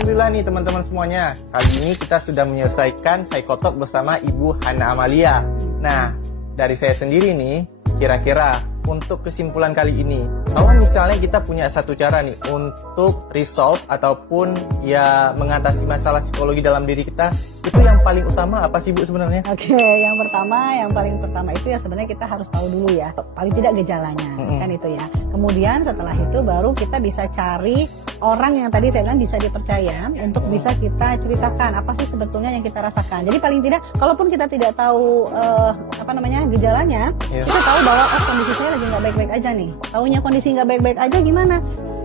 Alhamdulillah nih teman-teman semuanya. Kali ini kita sudah menyelesaikan psikotalk bersama Ibu Hana Amalia. Nah, dari saya sendiri nih, kira-kira untuk kesimpulan kali ini, kalau misalnya kita punya satu cara nih untuk resolve ataupun ya mengatasi masalah psikologi dalam diri kita, itu yang paling utama apa sih Bu sebenarnya? Oke, yang paling pertama itu ya sebenarnya kita harus tahu dulu ya, paling tidak gejalanya, kan itu ya. Kemudian setelah itu baru kita bisa cari orang yang tadi saya bilang bisa dipercaya untuk bisa kita ceritakan apa sih sebetulnya yang kita rasakan. Jadi paling tidak, kalaupun kita tidak tahu gejalanya, kita tahu bahwa kondisi saya lagi nggak baik-baik aja nih. Taunya kondisi nggak baik-baik aja gimana?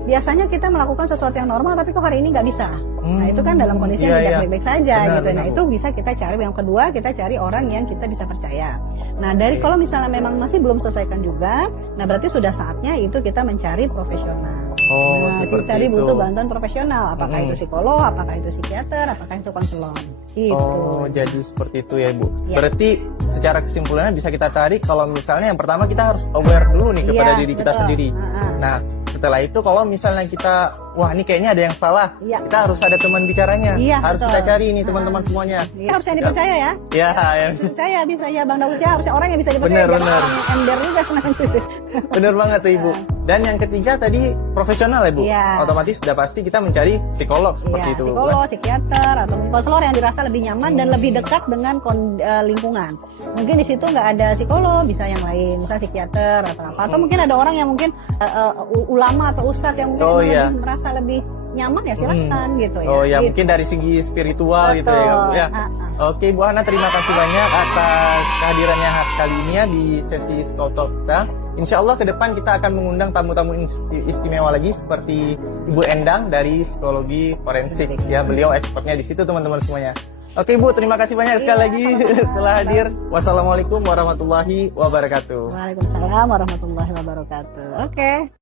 Biasanya kita melakukan sesuatu yang normal tapi kok hari ini nggak bisa. Nah itu kan dalam kondisi yang tidak baik-baik saja gitu. Nah itu bisa kita cari. Yang kedua, kita cari orang yang kita bisa percaya. Nah dari kalau misalnya memang masih belum selesaikan juga, nah berarti sudah saatnya itu kita mencari profesional. Nah kita butuh bantuan profesional. Apakah itu psikolog, apakah itu psikiater, apakah itu konselor. Gitu. Oh jadi seperti itu ya Bu. Berarti secara kesimpulannya bisa kita cari kalau misalnya yang pertama kita harus aware dulu nih kepada diri kita sendiri. Nah setelah itu kalau misalnya kita, wah ini kayaknya ada yang salah, kita harus ada teman bicaranya, harus kita cari nih teman-teman semuanya. Harus yang dipercaya ya. Iya, yang percaya bisa ya Bang Daus ya, harusnya orang yang bisa dipercaya. Benar. Ember juga nanti. Bener banget tuh Ibu. Dan yang ketiga tadi profesional ya Bu. Otomatis sudah pasti kita mencari psikolog seperti itu. Psikolog, psikiater atau konselor yang dirasa lebih nyaman dan lebih dekat dengan lingkungan. Mungkin di situ nggak ada psikolog, bisa yang lain, misalnya psikiater atau apa. Atau mungkin ada orang yang mungkin ulama atau ustadz yang mungkin lebih merasa lebih nyaman ya silakan gitu ya. Oh ya gitu. Mungkin dari segi spiritual gitu ya Bu ya. Oke Bu Hana, terima kasih banyak atas kehadirannya kali ini ya di sesi psikotalk kita. Insya Allah ke depan kita akan mengundang tamu-tamu istimewa lagi seperti Ibu Endang dari psikologi forensik ya. Beliau expertnya di situ teman-teman semuanya. Oke Bu, terima kasih banyak sekali lagi telah hadir. Wassalamualaikum warahmatullahi wabarakatuh. Waalaikumsalam warahmatullahi wabarakatuh. Oke.